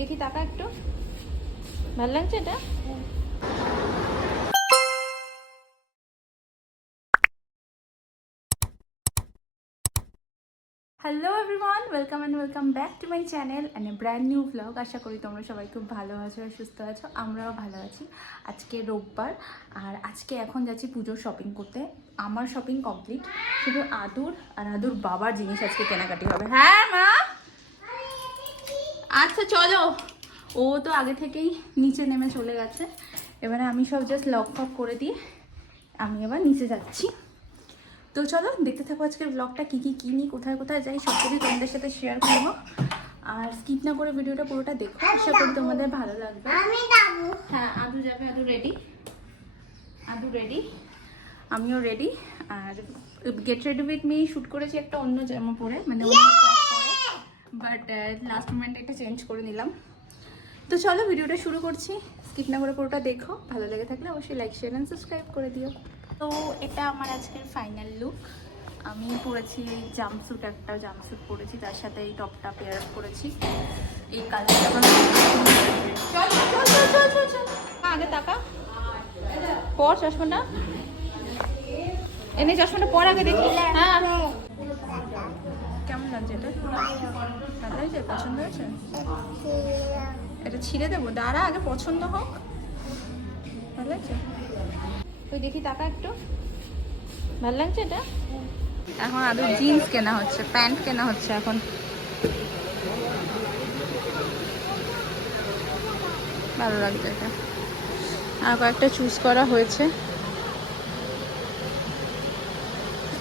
দেখি টাকা একটু। ভালো লাগছে এটা? Hello everyone welcome and welcome back to my channel and a brand new vlog আশা করি তোমরা সবাই খুব ভালো আছো আর সুস্থ আছো। আমরাও ভালো আছি। আজকে রোববার, আর আজকে এখন যাচ্ছি পুজোর শপিং করতে। আমার শপিং কমপ্লিট শুধু আদুর আর আদুর বাবার জিনিস আজকে কেনাকাটি হবে। হ্যাঁ আচ্ছা চলো। ও তো আগে থেকেই নিচে নেমে চলে গেছে। এবারে আমি সব জাস্ট লক ফক করে দিয়ে আমি এবার নিচে যাচ্ছি। তো চলো দেখতে থাকো আজকের ব্লগটা কী কী কিনি কোথায় কোথায় যাই সব কিছু তোমাদের সাথে শেয়ার করব। আর স্কিপ না করে ভিডিওটা পুরোটা দেখো। আশা করি তোমাদের ভালো লাগবে। হ্যাঁ আদু যাবে আদু রেডি আদু রেডি আমিও ready R get ready with me shoot করেছি একটা অন্য জামা পরে। মানে অন্য বাট লাস্ট মোমেন্টে একটা চেঞ্জ করে নিলাম। তো চলো ভিডিওটা শুরু করছি। স্কিপ না করে পুরোটা দেখো। ভালো লেগে থাকলে অবশ্যই লাইক শেয়ার অ্যান্ড সাবস্ক্রাইব করে দিও। তো এটা আমার আজকের ফাইনাল লুক আমি পরেছি জাম্পস্যুট একটা জাম্পস্যুট পরেছি। তার সাথে এই টপটা পেয়ার আপ করেছি। এই কালারটা আগে তাকা। পর চশমাটা। এনে চশমাটা পর আগে দেখি। হ্যাঁ। হয়েছে পছন্দ হয়েছে? এটা ছিঁড়ে দেবো। দাঁড়া আগে পছন্দ হোক। ভালো লাগছে? ওই দেখি টাকা একটু। ভালো লাগছে এটা? এখন আদৌ জিন্স কেনা হচ্ছে প্যান্ট কেনা হচ্ছে এখন। ভালো লাগছে এটা। আর কয়েকটা চুজ করা হয়েছে।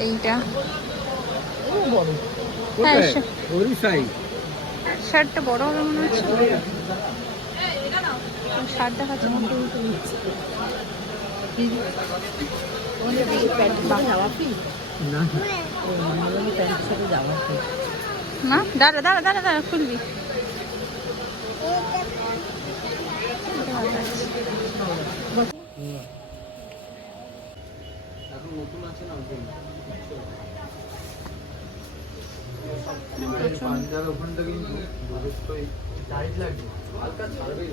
এইটা। হ্যাঁ শার্টটা বড় হবে মনে হচ্ছে। না দাঁড়া দাঁড়া দাঁড়া দাঁড়া খুলবি। নতুন আছে না পাঞ্জার ওখানটা কিন্তু টাইট লাগবে। হালকা ছাড়বে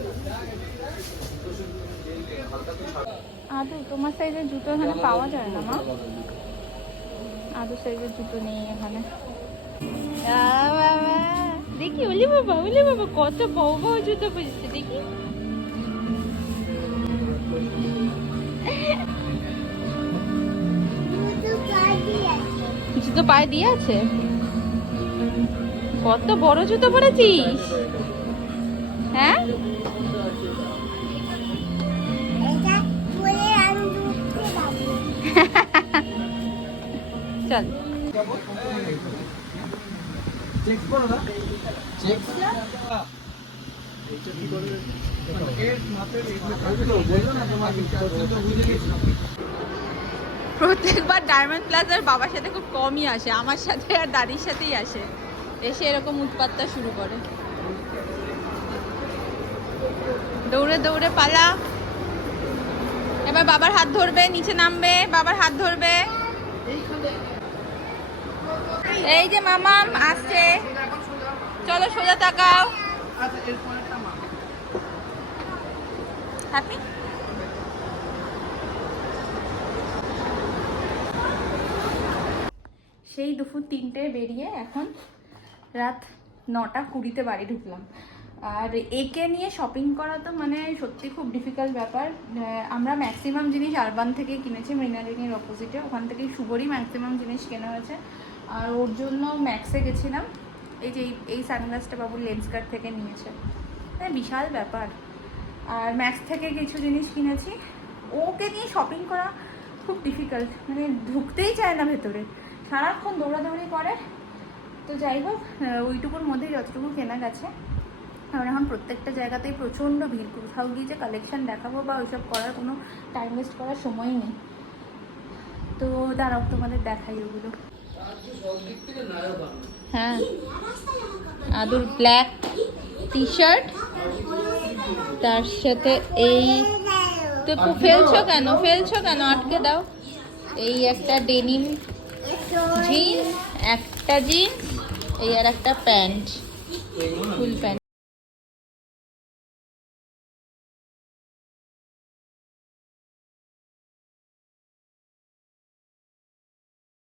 হালকা আদু তোমার সাইজের জুতো এখানে পাওয়া যায় না মা? আদু সাইজের জুতো নেই এখানে। দেখি ওলি বাবা ওলি বাবা কত বউ বউ জুতো বুঝছে দেখি। জুতো পায়ে দিয়ে আছে? কত বড় জুতো পরেছিস? হ্যাঁ? চল। প্রত্যেকবার ডায়মন্ড প্লাজার বাবার সাথে খুব কমই আসে, আমার সাথে আর দাদির সাথেই আসে। এসে এরকম উৎপাতটা শুরু করে। দৌড়ে দৌড়ে পালা। এবার বাবার হাত ধরবে, নিচে নামবে, বাবার হাত ধরবে। এই যে মামাম আসছে। চলো সোজা তাকাও। সেই দুপুর তিনটে বেরিয়ে এখন রাত নটা কুড়িতে বাড়ি ঢুকলাম। আর একে নিয়ে শপিং করা তো মানে সত্যি খুব ডিফিকাল্ট ব্যাপার। আমরা ম্যাক্সিমাম জিনিস আরবান থেকে কিনেছি, মৃণালিনীর অপোজিটে ওখান থেকেই শুভরই ম্যাক্সিমাম জিনিস কেনা হয়েছে। আর ওর জন্য ম্যাক্সে গেছিলাম। এই যে এই- এই সানগ্লাসটা বাবুর লেন্সকার্ট থেকে নিয়েছে। হ্যাঁ বিশাল ব্যাপার। আর ম্যাক্স থেকে কিছু জিনিস কিনেছি। ওকে নিয়ে শপিং করা খুব ডিফিকাল্ট মানে ঢুকতেই চায় না ভেতরে। সারাক্ষণ দৌড়াদৌড়ি করে। তো যাই হোক ওইটুকুর মধ্যেই যতটুকু কেনা গেছে, কারণ এখন প্রত্যেকটা জায়গাতেই প্রচণ্ড ভিড়। কোথাও গিয়ে যে কালেকশান দেখাবো বা ওইসব করার কোনো টাইম ওয়েস্ট করার সময় নেই। তো দাঁড়াও, তোমাদের দেখাই ওগুলো। হ্যাঁ আদুর ব্ল্যাক টি শার্ট তার সাথে এই তো পু- ফেলছো কেন? ফেলছো কেন? আটকে দাও। এই একটা ডেনিম জিন্স একটা জিন্স এই আর একটা প্যান্ট ফুল প্যান্ট।